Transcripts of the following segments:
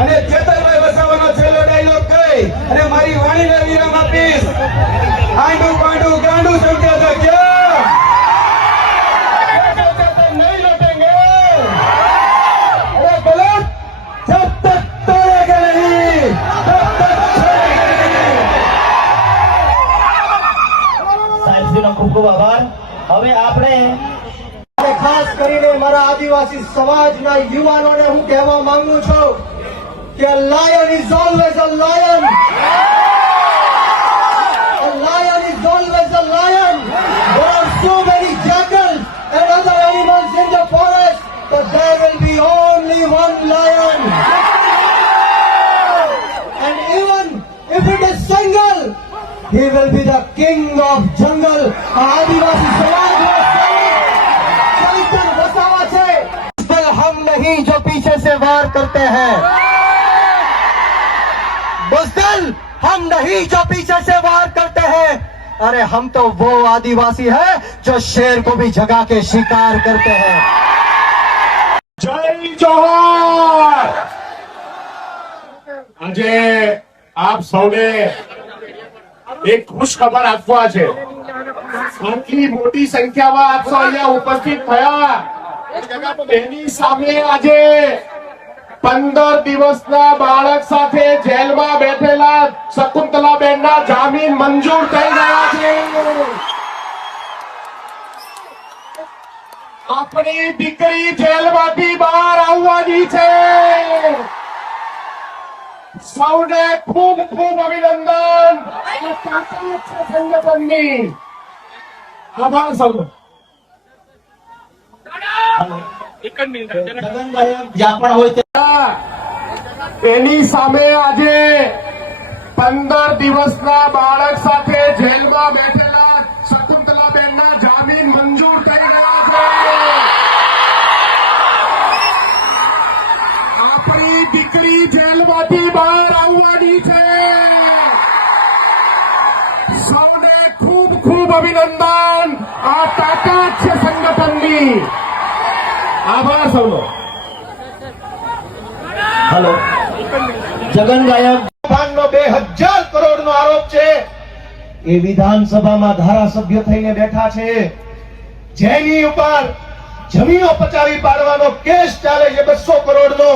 અને ચેતરભાઈ વસાવાનો છેલ્લો ડાયલોગ કહી અને મારી વાણીને વિરામ આપીશ. આંડું પાંડું ગાંડું સમજ્યા તો ક્યાં नहीं लौटेंगे. अरे गलत जब तक तोड़ेंगे नहीं तब तक छोड़ेंगे नहीं. સાહેબશ્રીનો ખૂબ ખૂબ આભાર. હવે આપણે ખાસ કરીને મારા આદિવાસી સમાજના યુવાનોને હું કહેવા માંગુ છું કે lion is always a lion. A lion is always a lion. There are so many jackals and other animals in the forest, but there will be only one lion. And even if it is single, he will be the king of jungle. आदिवासी समाज में चैतन्य बसावा छे. हम नहीं जो पीछे से वार करते हैं. बुज़दिल हम नहीं जो पीछे से वार करते हैं. अरे हम तो वो आदिवासी है जो शेर को भी जगा के शिकार करते हैं. जय जोहर. આજે આપ સૌને એક ખુશ ખબર આપવા છે. આટલી મોટી સંખ્યામાં આપ સૌ અહીંયા ઉપસ્થિત થયા એની સામે આજે 15 દિવસના બાળક સાથે જેલમાં બેઠેલા શકુંતલાબેનના જામીન મંજૂર થઈ ગયા છે. આપણી દીકરી જેલમાંથી બહાર આવવાની છે. સૌને ખૂબ ખૂબ અભિનંદન. સંગઠનની આભાર સૌનો. એની સામે આજે 15 દિવસના બાળક સાથે જેલમાં બેઠેલા શકુંતલાબેનના જામીન મંજૂર થઈ ગયા છે. આપણી દીકરી જેલમાંથી બહાર આવવાની છે. સૌને ખૂબ ખૂબ અભિનંદન. આ તાકાત છે સંગઠનની. આભાર સૌનો. હેલો જગન ગાયક 2000 કરોડનો આરોપ છે. એ વિધાનસભામાં ધારાસભ્ય થઈને બેઠા છે. જેની ઉપર જમીનો પચાવી પાડવાનો કેસ ચાલે છે 200 કરોડનો.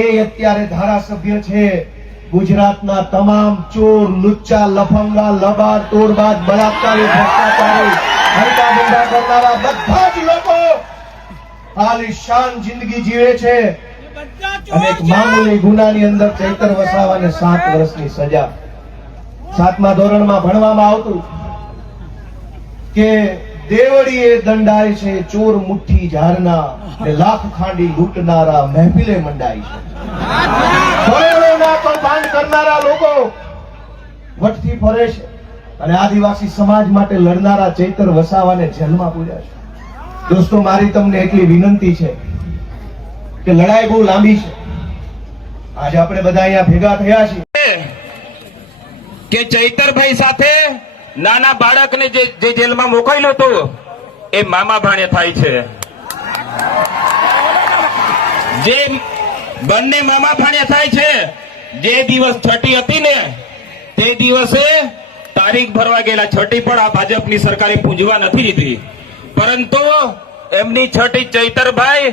એ અત્યારે ધારાસભ્ય છે. ગુજરાતના તમામ ચોર, લુચ્ચા, લફંગા, લબાડ, તોડબાજ, બળાત્કારી, ભ્રષ્ટાચારી, હરકા ગુંડા કરનારા બધા જ લોકો આલિશાન જિંદગી જીવે છે. અને એક મામૂલી ગુનાની અંદર ચૈતર વસાવાને 7 વર્ષની સજા. 7મા ધોરણમાં ભણવામાં આવતું કે દેવડીએ દંડાય છે ચોર મુઠ્ઠી ઝારના ને લાખ ખાંડી લૂંટનારા મહેફિલે મંડાય છે. કરોડોના કૌભાંડ કરનારા લોકો વટથી ફરે છે અને આદિવાસી સમાજ માટે લડનારા ચૈતર વસાવાને જેલમાં પૂર્યા છે. દોસ્તો, મારી તમને એટલી વિનંતી છે કે લડાઈ બહુ લાંબી છે. આજે આપણે બધા અહીંયા ભેગા થયા છીએ કે ચૈતરભાઈ સાથે નાના બાળકને જે જેલમાં મોકલ્યો હતો એ મામા ભાણે થાય છે. જે બંને મામા ભાણે થાય છે. જે દિવસ છઠ્ઠી હતી ને તે દિવસે તારીખ ભરવા ગયેલા. છઠ્ઠી પણ આ ભાજપની સરકારે પૂજવા નથી દીધી, પરંતુ એમની છઠ્ઠી ચૈતરભાઈ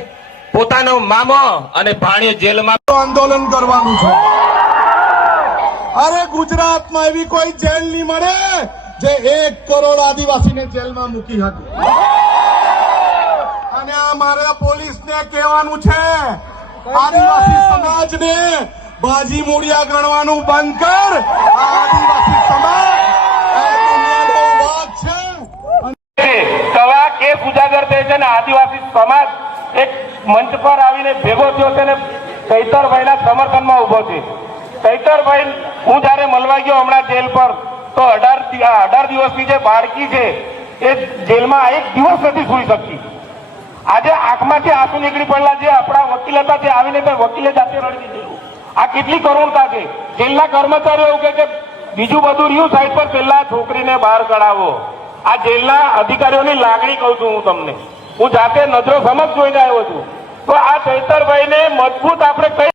પોતાનો મામો અને ભાણિયો જેલમાં આંદોલન કરવાનું છે. અરે ગુજરાતમાં એવી કોઈ જેલ નહીં મળે જે 1 કરોડ આદિવાસીને જેલમાં મૂકી હતી. અને આ મારે પોલીસને કહેવાનું છે, આદિવાસી સમાજને બાજી મૂડિયા ગણવાનું બંધ કર. આ આદિવાસી સમાજ સવા કેસ ઉજાગર થાય છે ને આદિવાસી સમાજ એક મંચ પર આવીને ભેગો થયો છે ને ચૈતરભાઈના સમર્થનમાં ઉભો છે. ચૈતરભાઈ હું જયારે મળવા ગયો હમણાં જેલ પર તો 18 દિવસની જે બાળકી છે એ જેલમાં 1 દિવસ નથી સુઈ શકતી. આજે આંખમાંથી આંસુ નીકળી પડેલા. જે આપણા વકીલ હતા તે આવીને વકીલે જાતે રડી દીધું. આ કેટલી કરુણતા છે. જેલના કર્મચારીઓ એવું કે બીજું બધું રહ્યું સાઈડ પર, પહેલા છોકરીને બહાર કઢાવો. આ જેલના અધિકારીઓની લાગણી કહું છું હું તમને. હું જાતે નજરો સમક્ષ જોઈને આવ્યો છું. તો આ ચૈતરભાઈને મજબૂત આપણે કઈ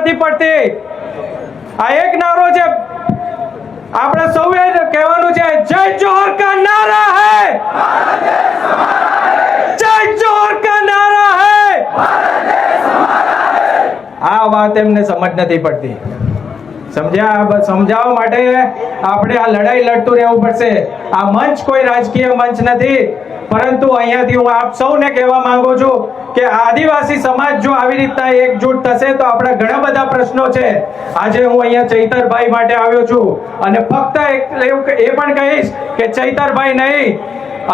નથી પડતી. આ એક નારો છે, આપણે સૌએ કહેવાનું છે, જય જોહર કા નારા હૈ, જય જોહર કા નારા હૈ. આ વાત એમને સમજ નથી પડતી. સમજાવવા માટે આપણે આ લડાઈ લડતું રહેવું પડશે. આ મંચ કોઈ રાજકીય મંચ નથી, પરંતુ અહીંયાથી હું આપ સૌને કહેવા માંગુ છું કે આદિવાસી સમાજ જો આવી રીતના એકજૂટ થશે તો આપણા ઘણા બધા પ્રશ્નો છે. આજે હું અહીંયા ચૈતરભાઈ માટે આવ્યો છું અને ફક્ત એ પણ કહીશ કે ચૈતરભાઈ નહીં,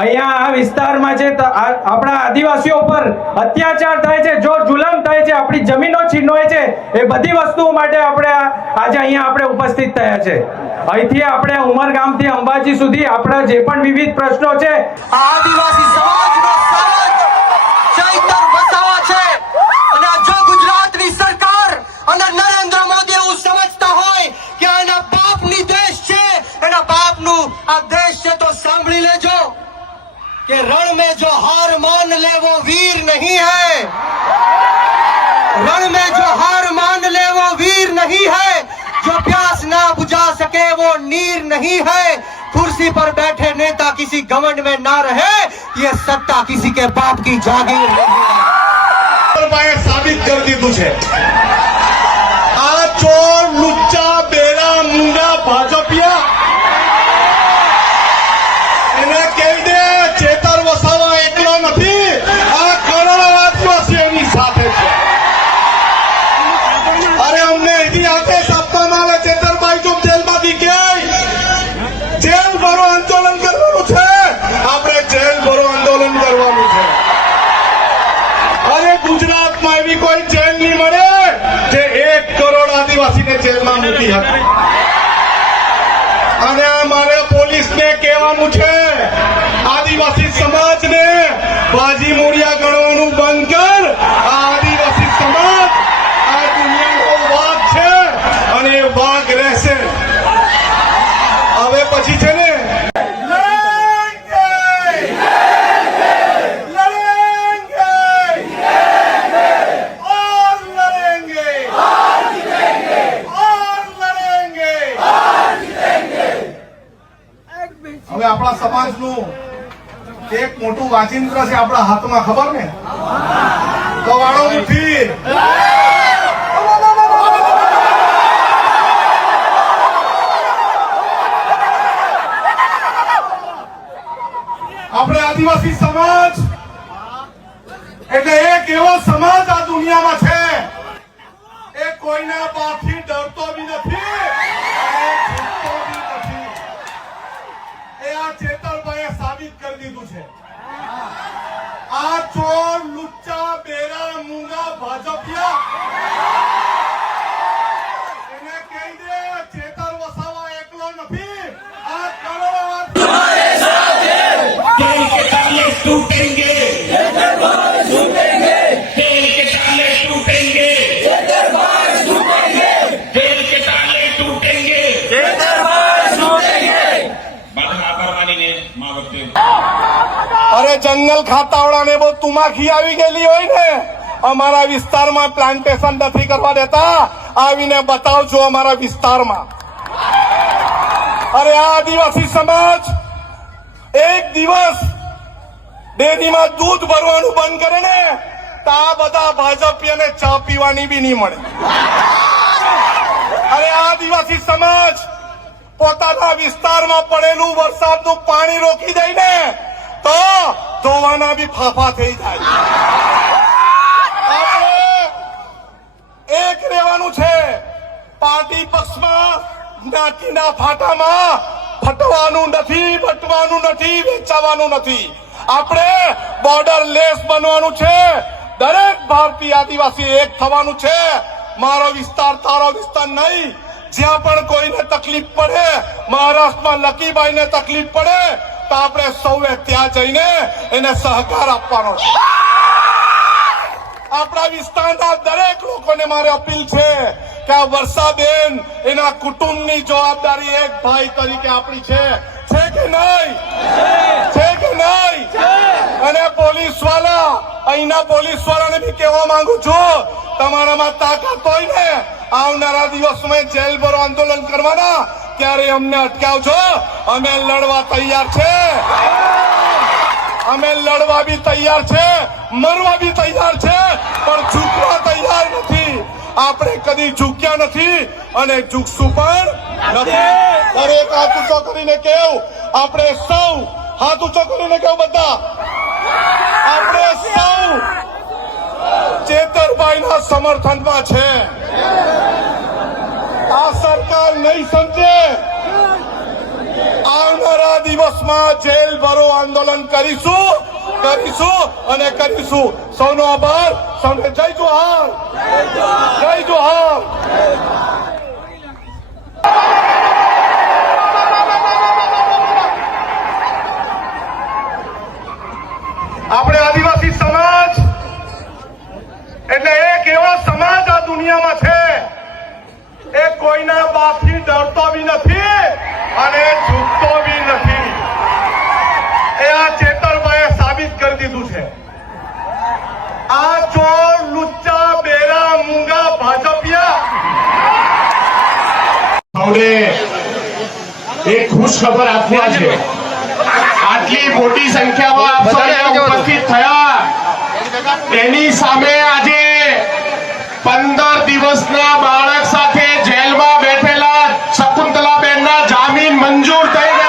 અહીંયા આ વિસ્તારમાં જે આપણા આદિવાસીઓ પર અત્યાચાર થાય છે, જો જુલમ થાય છે, આપણી જમીનો છીનવાય છે, એ બધી વસ્તુઓ માટે આપણે આજે અહીંયા આપણે ઉપસ્થિત થયા છે. અહીંથી આપણે ઉમરગામથી અંબાજી સુધી આપણા જે પણ વિવિધ પ્રશ્નો છે, આદિવાસી સમાજનો સમાજ ચૈતર વસાવા છે. અને જો ગુજરાતની સરકાર અને નરેન્દ્ર મોદી એવું સમજતા હોય કે એના બાપની દેશ છે, એના બાપનું આ દેશ છે, તો સાંભળી લેજો कि रण में जो हार मान ले वो वीर नहीं है, रण में जो हार मान ले वो वीर नहीं है, जो प्यास ना बुझा सके वो नीर नहीं है, कुर्सी पर बैठे नेता किसी घमंड में ना रहे, ये सत्ता किसी के बाप की जागीर नहीं है. સાબિત કરી દીધું છે. આ ચોર લુચ્ચા બેરા મુંડા ભાજપિયા એને કહી દે ચેતર વસાવા એકલો નથી, આ કરોડો આદિવાસીઓની સાથે છે. અરે અમને અહીંથી આદેશ આપવામાં આવે, ચેતરભાઈ જો જેલમાંથી ગયા જેલ ભરો આંદોલન કરવાનું છે, આપણે જેલ ભરો આંદોલન કરવાનું છે. અરે ગુજરાતમાં એવી કોઈ જેલ નહીં મળે જે 1 કરોડ આદિવાસીને જેલમાં મૂકી હતી. અને અમારે પોલીસને કહેવાનું છે, આદિવાસી સમાજને બાજી મૂળિયા ગણવાનું બંધ કર. આ આદિવાસી સમાજ આ દુનિયાનો વાઘ છે અને એ વાઘ રહેશે. હવે પછી છે ને હવે આપણા સમાજનું એક મોટું વાચિંત્ર છે આપણા હાથમાં, ખબર ને? કવાડો મુઠ્ઠી. આપણે આદિવાસી સમાજ એટલે એક એવો સમાજ આ દુનિયામાં છે, એ કોઈના બાપથી ડરતો બી નથી અને છૂટતો બી નથી. એ આ ચેતરભાઈએ સાબિત કરી દીધું છે. આ ચોર લુચ્ચા બેરા મૂંગા ભાજપિયા એને કહી દે ચેતર વસાવા એકલો નથી, આ કરોડો અરે જંગલ ખાતાવાળાને બહુ તુમાખી આવી ગયેલી હોય ને, અમારા વિસ્તારમાં પ્લાન્ટેશન નથી કરવા દેતા, આવીને બતાવજો અમારા વિસ્તારમાં. અરે આ આદિવાસી સમાજ એક દિવસ ડેરીમાં દૂધ ભરવાનું બંધ કરે ને તો આ બધા ભાજપિયાને ચા પીવાની બી નહીં મળે. અરે આ આદિવાસી સમાજ પોતાના વિસ્તારમાં પડેલું વરસાદનું પાણી રોકી દે ને તો ધોવાના બી ફાફા થઈ જાય. આપણે એક રહેવાનું છે. પાર્ટી પક્ષમાં જ્ઞાતિના ફાટામાં ફટવાનું નથી, બટવાનું નથી, વેચાવાનું નથી. આપણે બોર્ડર લેસ બનવાનું છે. દરેક ભારતીય આદિવાસી એક થવાનું છે. મારો વિસ્તાર તારો વિસ્તાર નહીં. જ્યાં પણ કોઈને તકલીફ પડે, મહારાષ્ટ્રમાં લકીભાઈને તકલીફ પડે તો આપણે સૌએ ત્યાં જઈને એને સહકાર આપવાનો છે. આપણા વિસ્તારના દરેક લોકોને મારે અપીલ છે કે આ વર્ષાબેન એના કુટુંબની જવાબદારી એક ભાઈ તરીકે આપણી છે કે નહીં? છે કે નહીં? અને પોલીસવાળા, અહીંના પોલીસવાળાને બી કહેવા માંગુ છું, તમારામાં તાકાત હોય ને આવનારા દિવસોમાં જેલ ભરો આંદોલન કરવાના, ત્યારે અમને અટકાવજો. અમે લડવા તૈયાર છે, અમે લડવા બી તૈયાર છે, મરવા બી તૈયાર છે, પણ ઝૂકવા તૈયાર નથી. આપણે કદી ઝૂક્યા નથી અને ઝૂકશું પણ નથી. દરેક હાથ ઊંચો કરીને કેવું, આપણે સૌ હાથ ઊંચો કરીને કેવું, બધા આપણે સૌ ચેતરભાઈના સમર્થનમાં છે. આ સરકાર નહીં સમજે. આવનારા દિવસમાં જેલ ભરો આંદોલન કરીશું અને કરીશું. સૌનો આભાર. સૌને જય જોહાર, જય જોહાર. આપણે આદિવાસી સમાજ એટલે એક એવો સમાજ આ દુનિયામાં છે, એ કોઈના બાપથી ડરતો બી નથી અને ઝૂકતો બી નથી. એ આ ચેતરભાઈએ સાબિત કરી દીધું છે. આ ચોર, લુચ્ચા, બેરા, મૂંગા ભાજપિયા સૌને એક ખુશ ખબર આપવા છે. આટલી મોટી સંખ્યામાં આપ સૌને ઉપસ્થિત થયા, એની સામે આજે 15 દિવસના બાળક સાથે જેલમાં બેઠેલા શકુંતલાબેનના જામીન મંજૂર થઈ ગયા.